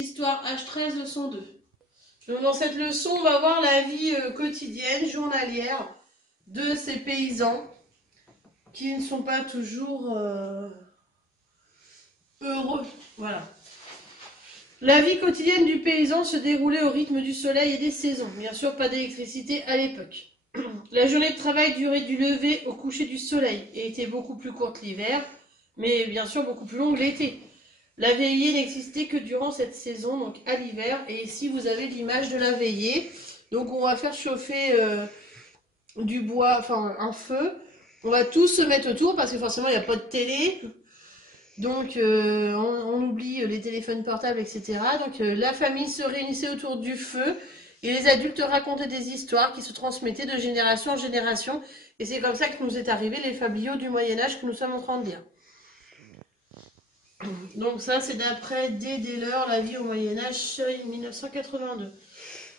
Histoire H13 leçon 2. Donc dans cette leçon, on va voir la vie quotidienne, journalière de ces paysans qui ne sont pas toujours heureux. Voilà. La vie quotidienne du paysan se déroulait au rythme du soleil et des saisons. Bien sûr, pas d'électricité à l'époque. La journée de travail durait du lever au coucher du soleil et était beaucoup plus courte l'hiver, mais bien sûr beaucoup plus longue l'été. La veillée n'existait que durant cette saison, donc à l'hiver. Et ici, vous avez l'image de la veillée. Donc, on va faire chauffer du bois, enfin un feu. On va tous se mettre autour parce que forcément, il n'y a pas de télé. Donc, on oublie les téléphones portables, etc. Donc, la famille se réunissait autour du feu et les adultes racontaient des histoires qui se transmettaient de génération en génération. Et c'est comme ça que nous est arrivé les fabliaux du Moyen-Âge que nous sommes en train de lire. Donc ça, c'est d'après D. Deller, La vie au Moyen-Âge, Seuil, 1982.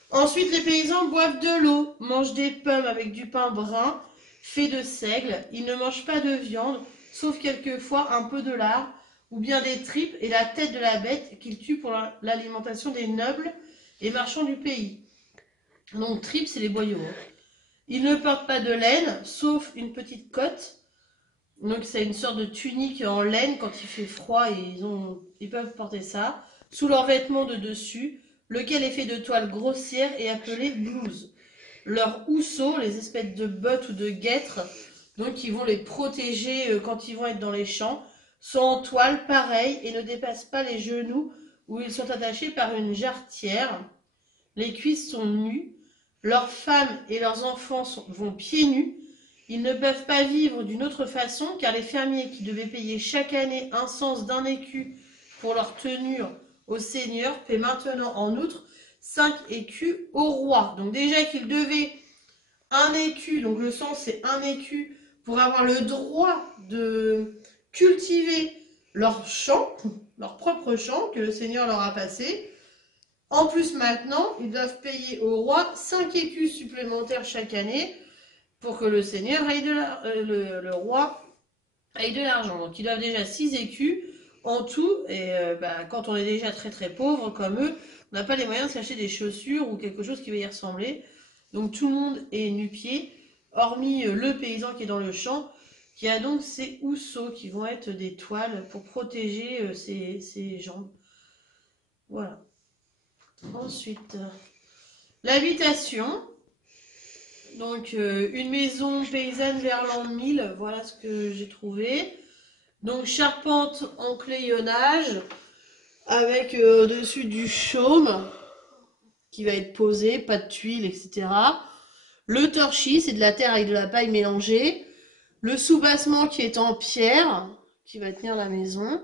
Ensuite, les paysans boivent de l'eau, mangent des pommes avec du pain brun, fait de seigle. Ils ne mangent pas de viande, sauf quelquefois un peu de lard, ou bien des tripes et la tête de la bête qu'ils tuent pour l'alimentation des nobles et marchands du pays. Donc, tripes, c'est les boyaux. Ils ne portent pas de laine, sauf une petite cotte. Donc c'est une sorte de tunique en laine quand il fait froid et ils peuvent porter ça. Sous leur vêtement de dessus, lequel est fait de toile grossière et appelé blouse. Leurs housseaux, les espèces de bottes ou de guêtres, donc qui vont les protéger quand ils vont être dans les champs, sont en toile pareille et ne dépassent pas les genoux où ils sont attachés par une jarretière. Les cuisses sont nues. Leurs femmes et leurs enfants vont pieds nus. Ils ne peuvent pas vivre d'une autre façon car les fermiers qui devaient payer chaque année un cens d'un écu pour leur tenure au seigneur paient maintenant en outre 5 écus au roi. Donc déjà qu'ils devaient un écu, donc le cens c'est un écu pour avoir le droit de cultiver leur champ, leur propre champ que le seigneur leur a passé. En plus maintenant, ils doivent payer au roi 5 écus supplémentaires chaque année pour que le seigneur aille le roi aille de l'argent. Donc ils doivent déjà 6 écus en tout. Et quand on est déjà très très pauvre comme eux, on n'a pas les moyens de s'acheter des chaussures ou quelque chose qui va y ressembler. Donc tout le monde est nu-pied, hormis le paysan qui est dans le champ, qui a donc ses housseaux qui vont être des toiles pour protéger ses jambes. Voilà. Ensuite, l'habitation. Donc, une maison paysanne vers l'an 1000, voilà ce que j'ai trouvé. Donc, charpente en clayonnage, avec au-dessus du chaume, qui va être posé, pas de tuiles, etc. Le torchis, c'est de la terre avec de la paille mélangée. Le soubassement qui est en pierre, qui va tenir la maison.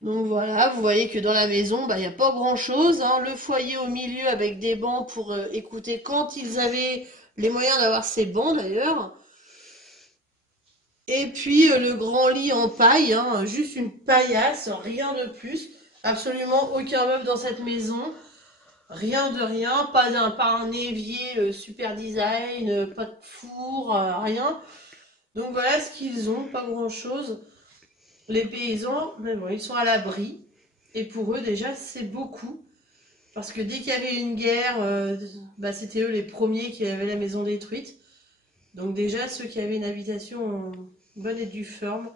Donc voilà, vous voyez que dans la maison, il n'y a pas grand-chose. Hein. Le foyer au milieu avec des bancs pour écouter quand ils avaient les moyens d'avoir ces bancs d'ailleurs. Et puis le grand lit en paille, hein, juste une paillasse, rien de plus. Absolument aucun meuble dans cette maison. Rien de rien, pas un évier super design, pas de four, rien. Donc voilà ce qu'ils ont, pas grand-chose. Les paysans, mais bon, ils sont à l'abri. Et pour eux, déjà, c'est beaucoup. Parce que dès qu'il y avait une guerre, c'était eux les premiers qui avaient la maison détruite. Donc déjà, ceux qui avaient une habitation en bonne et due forme,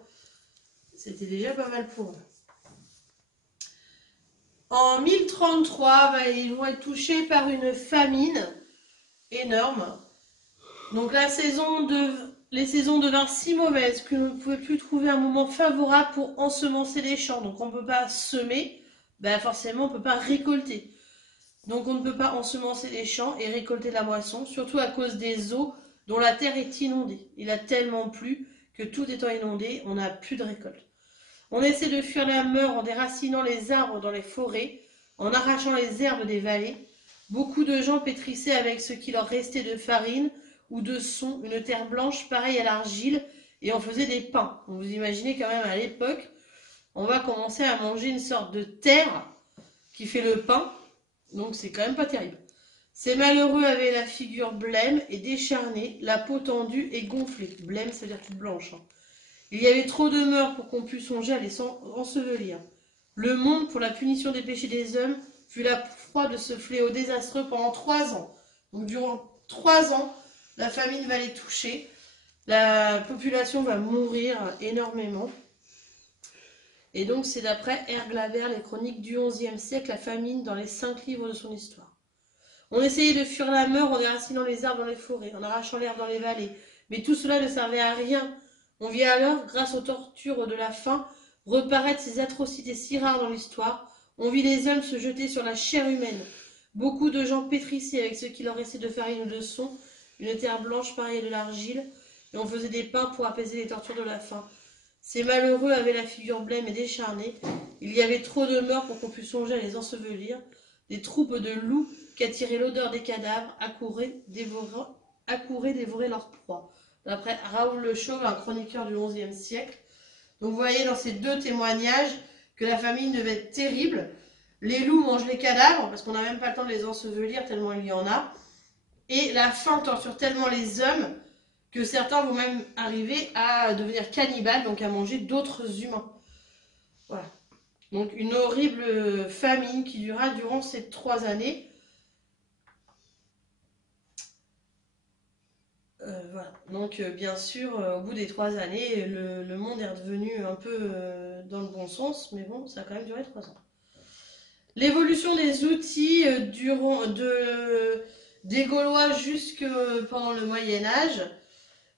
c'était déjà pas mal pour eux. En 1033, ils vont être touchés par une famine énorme. Donc les saisons devinrent si mauvaises que vous ne pouvez plus trouver un moment favorable pour ensemencer les champs. Donc on ne peut pas semer, forcément on ne peut pas récolter. Donc on ne peut pas ensemencer les champs et récolter la moisson, surtout à cause des eaux dont la terre est inondée. Il a tellement plu que tout étant inondé, on n'a plus de récolte. On essaie de fuir la mort en déracinant les arbres dans les forêts, en arrachant les herbes des vallées. Beaucoup de gens pétrissaient avec ce qui leur restait de farine ou de son, une terre blanche pareille à l'argile, et on faisait des pains. Donc vous imaginez quand même à l'époque, on va commencer à manger une sorte de terre qui fait le pain, donc c'est quand même pas terrible. Ces malheureux avaient la figure blême et décharnée, la peau tendue et gonflée. Blême, ça veut dire toute blanche. Hein. Il y avait trop de morts pour qu'on puisse songer à les ensevelir. Le monde, pour la punition des péchés des hommes, fut la proie de ce fléau désastreux pendant 3 ans. Donc durant 3 ans, la famine va les toucher. La population va mourir énormément. Et donc c'est d'après Erglaver, les chroniques du XIe siècle, la famine dans les 5 livres de son histoire. On essayait de fuir la mort en déracinant les arbres dans les forêts, en arrachant l'herbe dans les vallées. Mais tout cela ne servait à rien. On vit alors, grâce aux tortures de la faim, reparaître ces atrocités si rares dans l'histoire. On vit les hommes se jeter sur la chair humaine. Beaucoup de gens pétrissaient avec ce qu'il leur restait de farine ou de son, une terre blanche pareille de l'argile, et on faisait des pains pour apaiser les tortures de la faim. Ces malheureux avaient la figure blême et décharnée. Il y avait trop de morts pour qu'on puisse songer à les ensevelir. Des troupes de loups qui attiraient l'odeur des cadavres accouraient dévorer leurs proies. D'après Raoul Le Chauve, un chroniqueur du XIe siècle. Donc vous voyez dans ces 2 témoignages que la famine devait être terrible. Les loups mangent les cadavres parce qu'on n'a même pas le temps de les ensevelir tellement il y en a. Et la faim torture tellement les hommes que certains vont même arriver à devenir cannibales, donc à manger d'autres humains. Voilà. Donc une horrible famine qui dura durant ces 3 années. Voilà. Donc bien sûr, au bout des 3 années, le monde est redevenu un peu dans le bon sens, mais bon, ça a quand même duré 3 ans. L'évolution des outils des Gaulois jusque pendant le Moyen-Âge.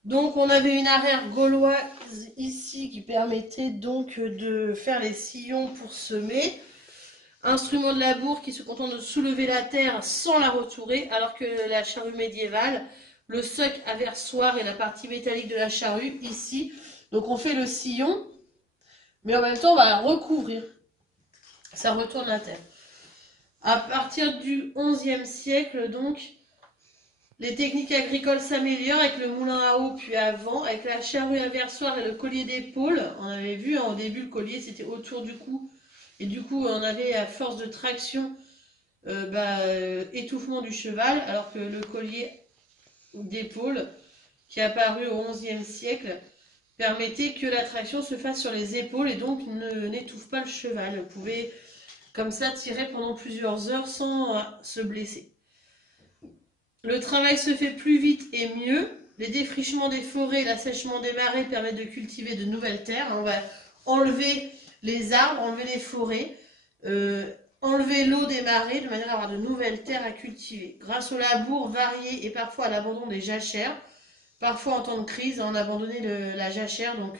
Donc on avait une arrière gauloise ici qui permettait donc de faire les sillons pour semer. Instrument de labour qui se contente de soulever la terre sans la retourer, alors que la charrue médiévale, le soc aversoir et la partie métallique de la charrue ici. Donc on fait le sillon, mais en même temps on va la recouvrir. Ça retourne la terre. À partir du XIe siècle, donc, les techniques agricoles s'améliorent avec le moulin à eau, puis à vent, avec la charrue aversoir et le collier d'épaule. On avait vu, hein, au début, le collier, c'était autour du cou. Et du coup, on avait, à force de traction, étouffement du cheval, alors que le collier d'épaule, qui est apparu au XIe siècle, permettait que la traction se fasse sur les épaules et donc n'étouffe pas le cheval. Vous pouvez, comme ça, tirer pendant plusieurs heures sans se blesser. Le travail se fait plus vite et mieux. Les défrichements des forêts et l'assèchement des marais permettent de cultiver de nouvelles terres. On va enlever les arbres, enlever les forêts, enlever l'eau des marais de manière à avoir de nouvelles terres à cultiver. Grâce au labour varié et parfois à l'abandon des jachères, parfois en temps de crise, on a abandonné la jachère, donc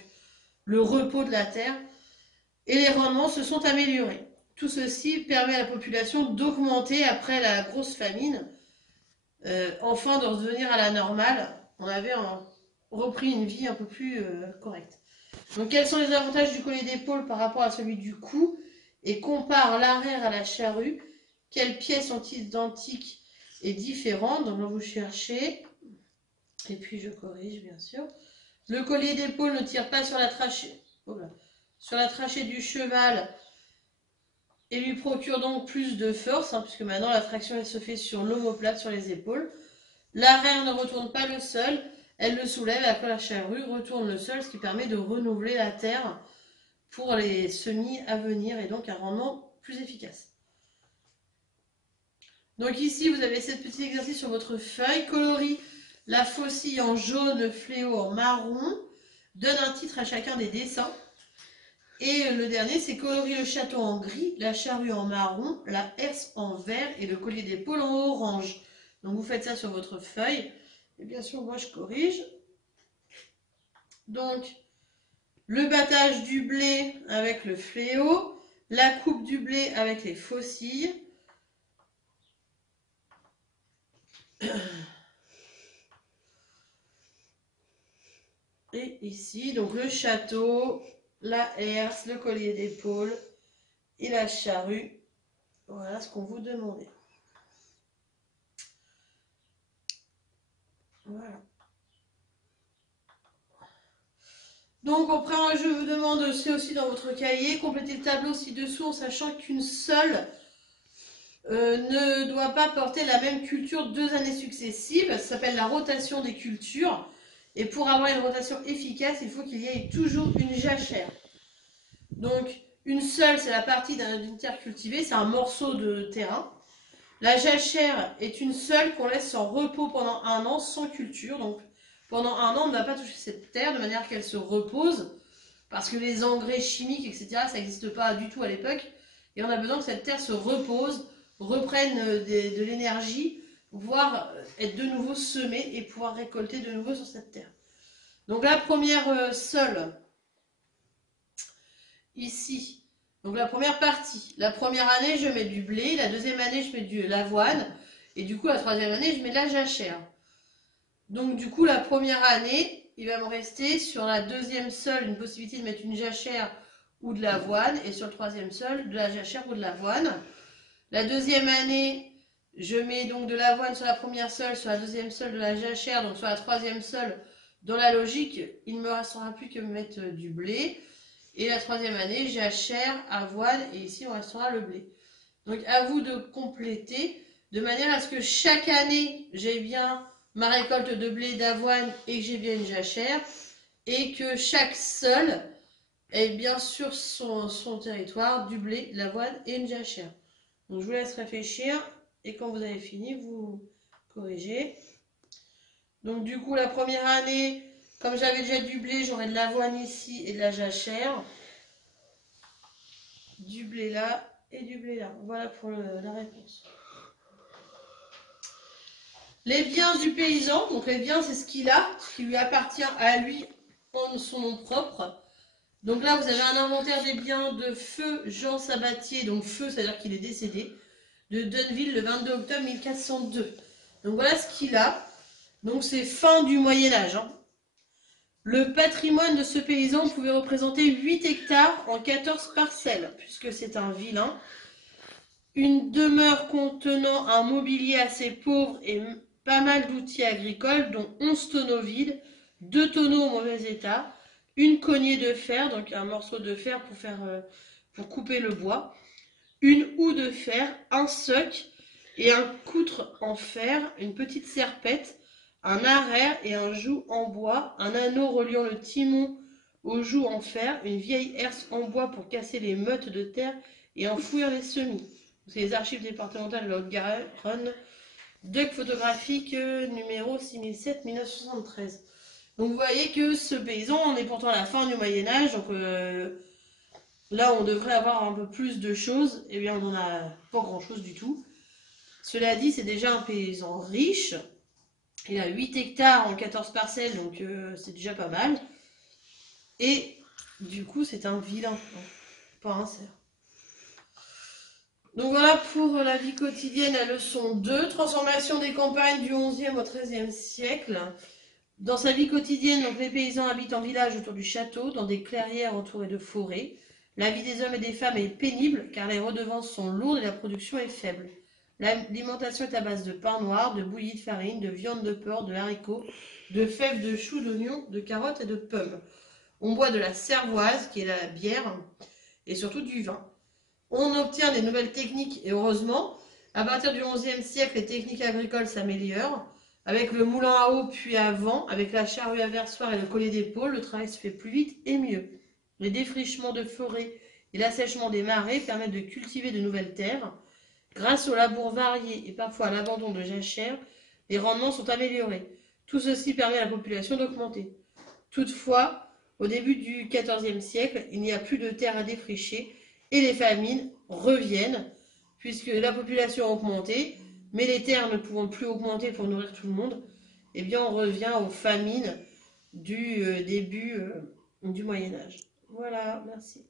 le repos de la terre, et les rendements se sont améliorés. Tout ceci permet à la population d'augmenter après la grosse famine. Enfin de revenir à la normale, on avait repris une vie un peu plus correcte. Donc quels sont les avantages du collier d'épaule par rapport à celui du cou, et compare l'arrière à la charrue, quelles pièces sont identiques et différentes. Donc vous cherchez, et puis je corrige bien sûr. Le collier d'épaule ne tire pas sur la trachée, du cheval, et lui procure donc plus de force, puisque maintenant la traction elle se fait sur l'omoplate, sur les épaules. L'arrière ne retourne pas le sol, elle le soulève, et après la charrue retourne le sol, ce qui permet de renouveler la terre pour les semis à venir, et donc un rendement plus efficace. Donc ici vous avez ce petit exercice sur votre feuille. Colorie la faucille en jaune, fléau en marron. Donne un titre à chacun des dessins. Et le dernier, c'est colorie le château en gris, la charrue en marron, la herse en vert et le collier d'épaule en orange. Donc vous faites ça sur votre feuille. Et bien sûr, moi je corrige. Donc, le battage du blé avec le fléau, la coupe du blé avec les faucilles. Et ici, donc le château, la herse, le collier d'épaule et la charrue. Voilà ce qu'on vous demandait. Voilà. Donc après, je vous demande, c'est aussi dans votre cahier, complétez le tableau ci-dessous en sachant qu'une seule ne doit pas porter la même culture 2 années successives. Ça s'appelle la rotation des cultures. Et pour avoir une rotation efficace, il faut qu'il y ait toujours une jachère. Donc, Une seule, c'est la partie d'une terre cultivée, c'est un morceau de terrain. La jachère est une seule qu'on laisse en repos pendant 1 an sans culture. Donc pendant 1 an, on ne va pas toucher cette terre de manière qu'elle se repose. Parce que les engrais chimiques, etc., ça n'existe pas du tout à l'époque. Et on a besoin que cette terre se repose, reprenne de l'énergie, pour pouvoir être de nouveau semée et pouvoir récolter de nouveau sur cette terre. Donc la première sol, ici, donc la première partie. La première année, je mets du blé. La deuxième année, je mets de l'avoine. Et du coup, la troisième année, je mets de la jachère. Donc du coup, la première année, il va me rester sur la deuxième sol une possibilité de mettre une jachère ou de l'avoine. Et sur le troisième sol, de la jachère ou de l'avoine. La deuxième année, je mets donc de l'avoine sur la première sol, sur la deuxième sol de la jachère, donc sur la troisième sol. Dans la logique, il ne me restera plus que mettre du blé. Et la troisième année, jachère, avoine, et ici on restera le blé. Donc à vous de compléter, de manière à ce que chaque année, j'ai bien ma récolte de blé, d'avoine, et que j'ai bien une jachère, et que chaque sol ait bien sur son territoire du blé, de l'avoine et une jachère. Donc je vous laisse réfléchir, et quand vous avez fini, vous corrigez. Donc du coup, la première année, comme j'avais déjà du blé, j'aurai de l'avoine ici et de la jachère. Du blé là et du blé là. Voilà pour la réponse. Les biens du paysan, donc les biens c'est ce qu'il a, ce qui lui appartient à lui en son nom propre. Donc là vous avez un inventaire des biens de Feu Jean Sabatier, donc Feu c'est à dire qu'il est décédé, de Dunneville le 22 octobre 1402. Donc voilà ce qu'il a. Donc c'est fin du Moyen-Âge. Hein. Le patrimoine de ce paysan pouvait représenter 8 hectares en 14 parcelles, puisque c'est un vilain. Une demeure contenant un mobilier assez pauvre et pas mal d'outils agricoles, dont 11 tonneaux vides, 2 tonneaux en mauvais état, une cognée de fer, donc un morceau de fer pour couper le bois, une houe de fer, un soc et un coutre en fer, une petite serpette, un arère et un joug en bois, un anneau reliant le timon au joug en fer, une vieille herse en bois pour casser les meutes de terre et enfouir les semis. C'est les archives départementales de la Haute-Garonne, doc photographique numéro 6007-1973. Donc vous voyez que ce paysan, on est pourtant à la fin du Moyen-Âge, donc là on devrait avoir un peu plus de choses, et bien on n'en a pas grand-chose du tout. Cela dit, c'est déjà un paysan riche. Il a 8 hectares en 14 parcelles, donc c'est déjà pas mal. Et du coup, c'est un vilain, hein, pas un cerf. Donc voilà pour la vie quotidienne, la leçon 2. Transformation des campagnes du 11e au 13e siècle. Dans sa vie quotidienne, donc, les paysans habitent en village autour du château, dans des clairières entourées de forêts. La vie des hommes et des femmes est pénible, car les redevances sont lourdes et la production est faible. L'alimentation est à base de pain noir, de bouillie de farine, de viande de porc, de haricots, de fèves, de choux, d'oignons, de carottes et de pommes. On boit de la cervoise, qui est la bière, et surtout du vin. On obtient des nouvelles techniques, et heureusement, à partir du XIe siècle, les techniques agricoles s'améliorent. Avec le moulin à eau puis à vent, avec la charrue à versoir et le collier d'épaule, le travail se fait plus vite et mieux. Les défrichements de forêts et l'assèchement des marais permettent de cultiver de nouvelles terres. Grâce aux labours variés et parfois à l'abandon de jachères, les rendements sont améliorés. Tout ceci permet à la population d'augmenter. Toutefois, au début du XIVe siècle, il n'y a plus de terres à défricher et les famines reviennent, puisque la population a augmenté, mais les terres ne pouvant plus augmenter pour nourrir tout le monde, eh bien on revient aux famines du début du Moyen-Âge. Voilà, merci.